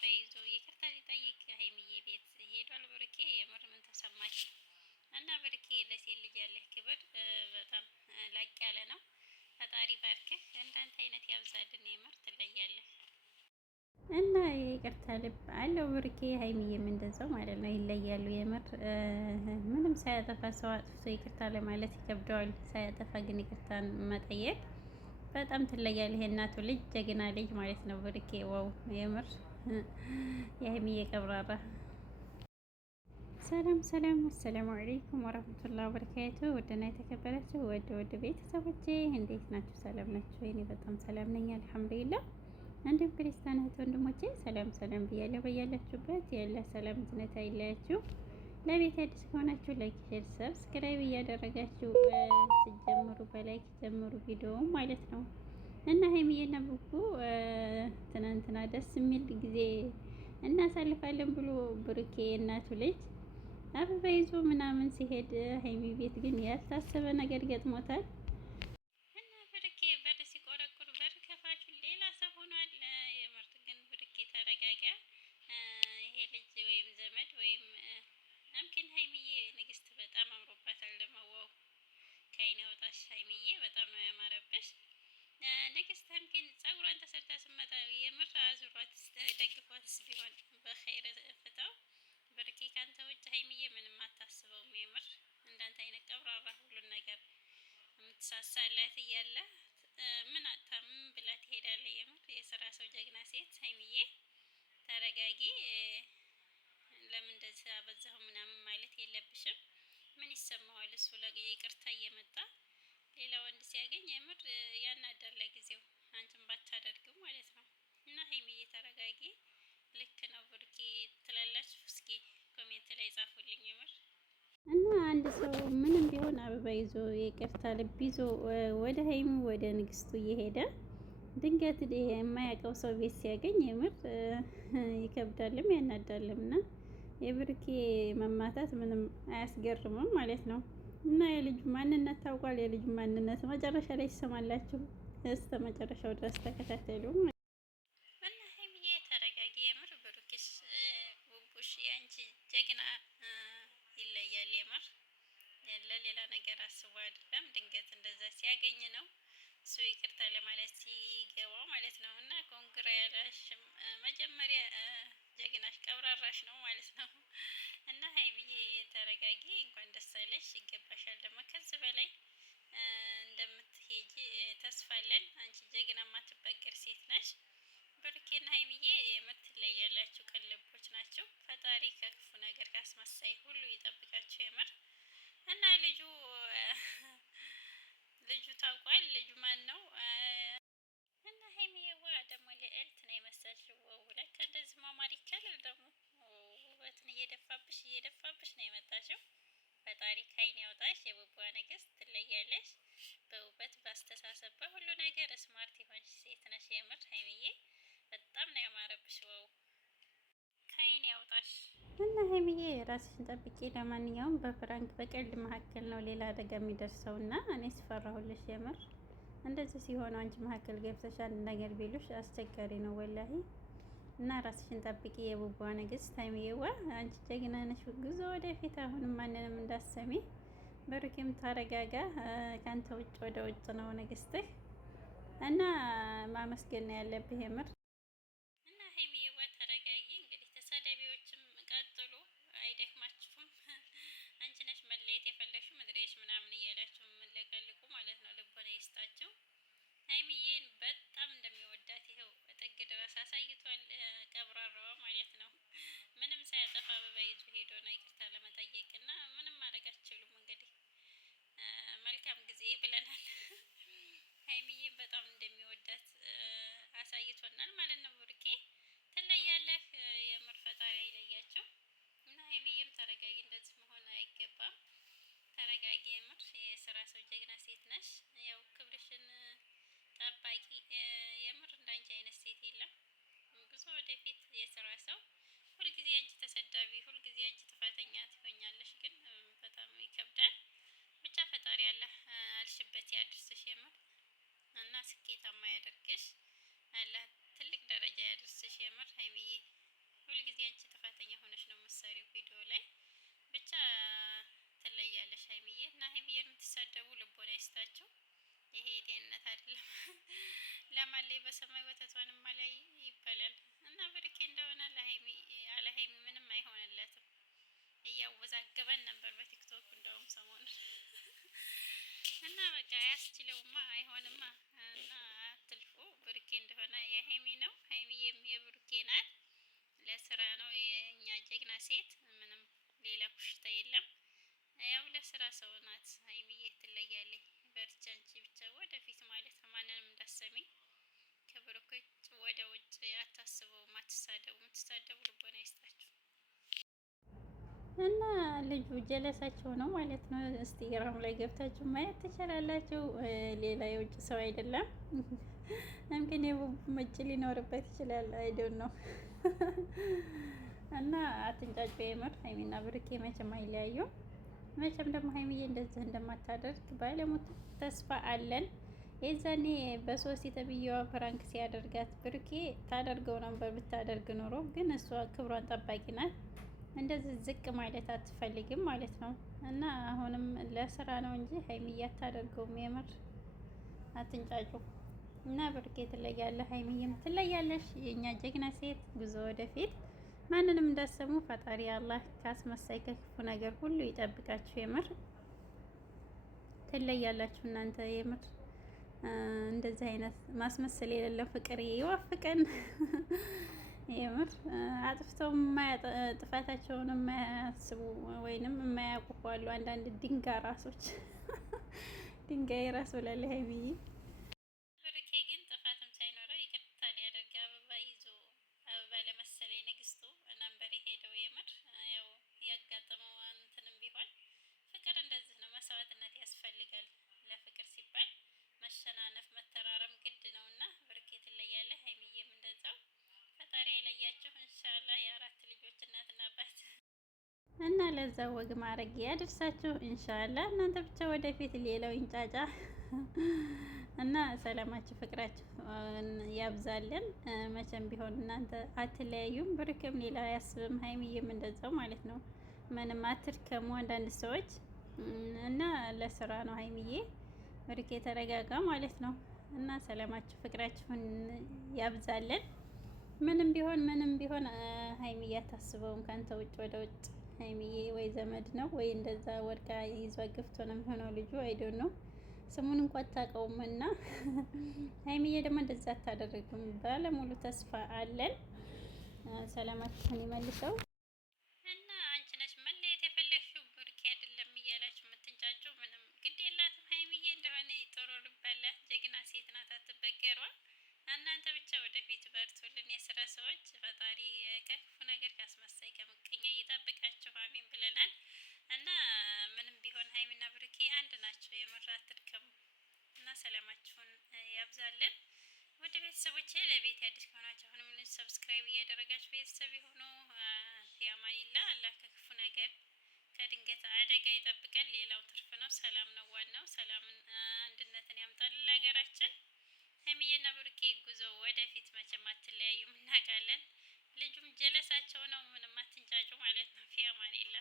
አበባ ይዞ ይቅርታ ሊጠይቅ ሀይሚዬ ቤት ሄዷል ብሩኬ። የምር ምን ተሰማች? እና ብሩኬ ለሴት ልጅ ያለህ ክብር በጣም ላቅ ያለ ነው። ፈጣሪ ባርክህ፣ እንዳንተ አይነት ያብዛልን። የምር ትለያለህ። እና ይቅርታ ልብ አለው ብሩኬ፣ ሀይሚዬም እንደዛው ማለት ነው። ይለያሉ የምር ምንም ሳያጠፋ ሰው አጥፍቶ ይቅርታ ለማለት ይከብደዋል። ሳያጠፋ ግን ይቅርታን መጠየቅ በጣም ትለያለህ። የእናቱ ልጅ ጀግና ልጅ ማለት ነው ብሩኬ። ዋው የምር የሀይሚዬ ቀብራራ። ሰላም ሰላም፣ አሰላሙ አለይኩም ወራህመቱላሂ ወበረካቱ። ውድና የተከበራችሁ ወድ ቤተሰቦቼ እንዴት ናችሁ? ሰላም ናችሁ? እኔ በጣም ሰላም ነኝ አልሐምዱሊላህ። እንዲሁም ክርስቲያን እህት ወንድሞቼ ሰላም ሰላም ብያለሁ። በያላችሁበት ያለ ሰላም ዝነት አይለያችሁ። ለቤት አዲስ ከሆናችሁ ላይክ፣ ሼር፣ ሰብስክራይብ እያደረጋችሁ ሲጀምሩ በላይክ ጀምሩ ቪዲዮ ማለት ነው። እና ሀይሚዬና ብቡ ትናንትና ደስ የሚል ጊዜ እናሳልፋለን ብሎ ብሩኬ እናቱ ልጅ አበባ ይዞ ምናምን ሲሄድ ሀይሚ ቤት ግን ያልታሰበ ነገር ገጥሞታል። እና ብሩኬ በር ሲቆረቁር በር ከፋቹ ሌላ ሰው ሆኗል። የምርት ግን ብሩኬ ተረጋጋ። ይሄ ልጅ ወይም ዘመድ ወይም አምኪን ሀይሚዬ ንግስት በጣም አምሮባታል። ለመዋው ከአይን ያውጣሽ ሀይሚዬ በጣም ነው ያማረብሽ። ንግስት አምኪን ጸጉሯን ተሰርታ ስመጣ የምር አዙሯት ደግፏትስ ቢሆን በኸይር ፍታው። ብሩኬ ካንተ ውጭ ሀይሚዬ ምንም አታስበውም። የምር እንዳንተ አይነት ቀብራራ ሁሉን ነገር የምትሳሳላት እያለ ምን አታ ምን ብላ ትሄዳለህ? የምር የስራ ሰው ጀግና ሴት ሀይሚዬ ተረጋጊ። ለምን እንደዚህ አበዛሁ ምናምን ማለት የለብሽም። ምን ይሰማዋል እሱ ይቅርታ እየመጣ ሌላ ወንድ ሲያገኝ የምር ያናዳል ለጊዜው፣ አንቺን ባታደርግም ማለት ነው። እና ሀይሚዬ ተረጋጊ። ልክ ነው ብሩኬ ትላላችሁ። እስኪ ኮሜንት ላይ ጻፉልኝ። የምር እና አንድ ሰው ምንም ቢሆን አበባ ይዞ ይቅርታ ልብ ይዞ ወደ ሀይሚ ወደ ንግስቱ እየሄደ ድንገት የማያውቀው ሰው ቤት ሲያገኝ የምር ይከብዳልም ያናዳልም። እና የብሩኬ መማታት ምንም አያስገርምም ማለት ነው። እና የልጁ ማንነት ታውቋል። የልጁ ማንነት መጨረሻ ላይ ትሰማላችሁ። እስከ መጨረሻው ድረስ ተከታተሉ። እና ሀይሚዬ ተረጋጊ። የምር ብሩኬሽ ቡቡሽ የአንቺ ጀግና ይለያል። የምር ለሌላ ነገር አስቦ አይደለም፣ ድንገት እንደዛ ሲያገኝ ነው እሱ ይቅርታ ለማለት ሲገባ ማለት ነው። እና ኮንግራ ያላሽም መጀመሪያ ጀግናሽ ቀብራራሽ ነው ማለት ነው። እና ሀይሚዬ ተረጋጊ፣ እንኳን ደስ አለሽ፣ ይገባሻል። ደግሞ ከዚህ በላይ እንደምትሄጂ ተስፋ አለን። አንቺ ጀግና ማትበገር ሴት ነሽ። ብሩኬና ሀይሚዬ የምትለያላችሁ ቅልቦች ናችሁ። ፈጣሪ ከክፉ ነገር ካስመሳይ ሁሉ ይጠብቃችሁ የምር። እና ልጁ ታውቋል። ልጁ ማን ነው? እና ሀይሚዬዋ ደግሞ ልዕልት ነው የመሰልሽው። ለካ እንደዚህ ማማር ይቻላል። ደግሞ ውበትን እየደፋብሽ ነው የመጣችው። ፈጣሪ ከአይን ያውጣሽ። የቡቡዋ ንግስት ትለያለሽ። በውበት በአስተሳሰብ በሁሉ ነገር ስማርት የሆንሽ ሴት ነሽ። የምር ሀይሚዬ በጣም ነው ያማረብሽ። ወው ከአይን ያውጣሽ። እና ሀይሚዬ ራስሽን ጠብቂ። ለማንኛውም በፍራንክ በቀልድ መካከል ነው ሌላ አደጋ የሚደርሰው። እና እኔ ስፈራሁልሽ የምር እንደዚህ ሲሆኑ አንቺ መካከል ገብተሽ አንድ ነገር ቢሉሽ አስቸጋሪ ነው ወላሂ። እና ራስሽን ጠብቂ የቡቡዋ ንግስት ሀይሚዬዋ፣ አንቺ ጀግና ነሽ። ጉዞ ወደፊት። አሁንም ማንንም እንዳሰሚ። ብሩኬም ተረጋጋ። ከአንተ ውጭ ወደ ውጭ ነው ንግስትህ። እና ማመስገን ነው ያለብህ የምር። እና ሀይሚዬዋ ተረጋጊ። እንግዲህ ተሳዳቢዎችም ቀጥሉ፣ አይደክማችሁም። አንቺ ነሽ መለየት የፈለግሽው ምድሬሽ ምናምን እያላችሁ የምንለቀልቁ ማለት ነው። ልቦና ይስጣችሁ። ሀይሚዬን በጣም እንደሚወዳት ይኸው ጥግ ድረስ አሳይቷል። ቀብራራዋ ማለት ነው። ምንም ሳያጠፋ አበባ ይዞ ሄዶ ነው ይቅርታ ለመጠየቅ። እና ምንም ማድረግ አትችሉም። እንግዲህ መልካም ጊዜ ብለናል። ሀይሚዬን በጣም እንደሚወዳት አሳይቶናል ማለት ነው። ብሩኬ ትለያለህ። የምር ፈጣሪ አይለያቸው። እና ሀይሚዬም ተረጋጊ። እንደዚህ መሆን አይገባም። ተረጋጊ። የምር የስራ ሰው ጀግና ሴት ነሽ። ያው ክብርሽን ጠባቂ። የምር እንዳንቺ አይነት ሴት የለም። ብዙ ወደፊት የስራ ሰው ሁልጊዜ አንቺ ተሰዳቢ፣ ሁልጊዜ አንቺ ጥፋተኛ ትሆኛለሽ። ግን በጣም ይከብዳል። ብቻ ፈጣሪ አለ አልሽበት ያድርስሽ የምር። እና ስኬታማ ያደርግሽ። አላህ ትልቅ ደረጃ ያደርስሽ የምር ሀይሚዬ። የምትሳደቡ ልቦና ይስጣችሁ። ይሄ ጤንነት አይደለም። ለማለይ በሰማይ ወተቷንም ላይ ይባላል እና ብሩኬ እንደሆነ አለ ሀይሚ ምንም አይሆንለትም። እያወዛገበን ነበር በቲክቶክ እንደውም ሰሞኑን እና በቃ አያስችለውማ፣ አይሆንማ። እና አትልፉ። ብሩኬ እንደሆነ የሀይሚ ነው፣ ሀይሚዬም የብሩኬ ናት። ለስራ ነው የእኛ ጀግና ሴት፣ ምንም ሌላ ኩሽታ የለም። ያው ለስራ ሰው ናት ሀይሚዬ፣ ትለያለች። በርቻ አንቺ ብቻ ወደፊት ማለት ነው። ማንንም እንዳሰሚ ከብሩክ ወደ ውጭ አታስበውም፣ አትሳደቡ። የምትሳደቡ ልቦና ይስጣችሁ። እና ልጁ ጀለሳቸው ነው ማለት ነው። ኢንስታግራም ላይ ገብታችሁ ማየት ትችላላችሁ። ሌላ የውጭ ሰው አይደለም። እምክን የቡቡ መጭ ሊኖርበት ይችላል። አይዶን ነው። እና አትንጫጩ። የምር ሀይሚና ብሩኬ መቼም አይለያዩም። መቼም ደግሞ ሀይሚዬ እንደዚህ እንደማታደርግ ባለሙሉ ተስፋ አለን። የዛኔ በሶስት የተብዬዋ ፕራንክ ሲያደርጋት ብሩኬ ታደርገው ነበር ብታደርግ ኖሮ። ግን እሷ ክብሯን ጠባቂ ናት። እንደዚህ ዝቅ ማለት አትፈልግም ማለት ነው። እና አሁንም ለስራ ነው እንጂ ሀይሚዬ አታደርገውም። የምር አትንጫጩ። እና ብሩኬ ትለያለህ፣ ሀይሚዬም ትለያለሽ። የእኛ ጀግና ሴት። ጉዞ ወደፊት። ማንንም እንዳሰሙ ፈጣሪ አላህ ካስመሳይ ከክፉ ነገር ሁሉ ይጠብቃችሁ። የምር ትለያላችሁ እናንተ። የምር እንደዚህ አይነት ማስመሰል የሌለው ፍቅር ይወፍቀን። የምር አጥፍተው ጥፋታቸውን የማያስቡ ወይንም የማያውቁ አሉ። አንዳንድ ድንጋይ ራሶች ድንጋይ ራስ ብላለ ሀይሚዬ። ብሩኬ ግን ጥፋትም ሳይኖረው ይቅርታ ሊያደርግ አበባ ይዞ አበባ ለመሰለ ንግስቱ ነንበር የሄደው። የምር ያው ያጋጠመው እንትንም ቢሆን ፍቅር እንደዚህ ነው። መስዋዕትነት ያስፈልጋል። ለፍቅር ሲባል መሸናነፍ፣ መተራረም ግድ ነው እና ብሩኬ ትለያለህ፣ ሀይሚዬም እንደዛው። ፈጣሪ አይለያችሁ። እንሻላ የአራት ልጆች እናትና አባት እና ለዛ ወግ ማድረግ ያደርሳችሁ እንሻላ። እናንተ ብቻ ወደፊት ሌላው ይንጫጫ እና ሰላማችሁ ፍቅራችሁ ያብዛልን። መቼም ቢሆን እናንተ አትለያዩም። ብሩክም ሌላ አያስብም፣ ሀይሚዬም እንደዛው ማለት ነው። ምንም አትድከሙ አንዳንድ ሰዎች እና ለስራ ነው ሀይሚዬ። ብሩክ የተረጋጋ ማለት ነው። እና ሰላማችሁ ፍቅራችሁን ያብዛልን። ምንም ቢሆን ሀይሚዬ አታስበውም ከአንተ ውጭ ወደ ውጭ። ሀይሚዬ ወይ ዘመድ ነው ወይ እንደዛ ወድቃ ይዟ ገፍቶ ነው የሚሆነው ልጁ። አይዶን ነው ስሙን እንኳን አታውቀውም። እና ሀይሚዬ ደግሞ እንደዛ አታደርግም። ባለሙሉ ተስፋ አለን። ሰላማችሁን ይመልሰው። እና አንቺ ነሽ መለየት የፈለግሽው ብሩኬ አይደለም እያላችሁ የምትንጫጩ ምንም ግድ የላትም። ሀይሚዬ እንደሆነ ጥሩ ልብ ያላት ጀግና ሴት ናት። አትበገሯ። እናንተ ብቻ ወደፊት በርቱልን። የስራ ሰዎች ፈጣሪ ከክፉ ነገር ካስመሳይ ከምቀኛ እየጠብቃችሁ አሜን ብለናል። እና ምንም ቢሆን ሀይሚና ብሩኬ አንድ ናቸው። የምር አትድከሙ እና ሰላማችሁን ያብዛልን። ውድ ቤተሰቦቼ ለቤት አዲስ ከሆናችሁ አሁንም ሰብስክራይብ እያደረጋችሁ ቤተሰብ የሆኑ ያማኒላ አላህ ከክፉ ነገር ከድንገት አደጋ ይጠብቀን። ሌላው ትርፍ ነው። ሰላም ነው ዋናው። ሰላምን አንድነትን ያምጣልን ለሀገራችን። ሀይሚዬና ብሩኬ ጉዞ ወደፊት መቼም አትለያዩም እናውቃለን። ልጁም ጀለሳቸው ነው። ምንም አትንጫጩ ማለት ነው። ፊያማኒላ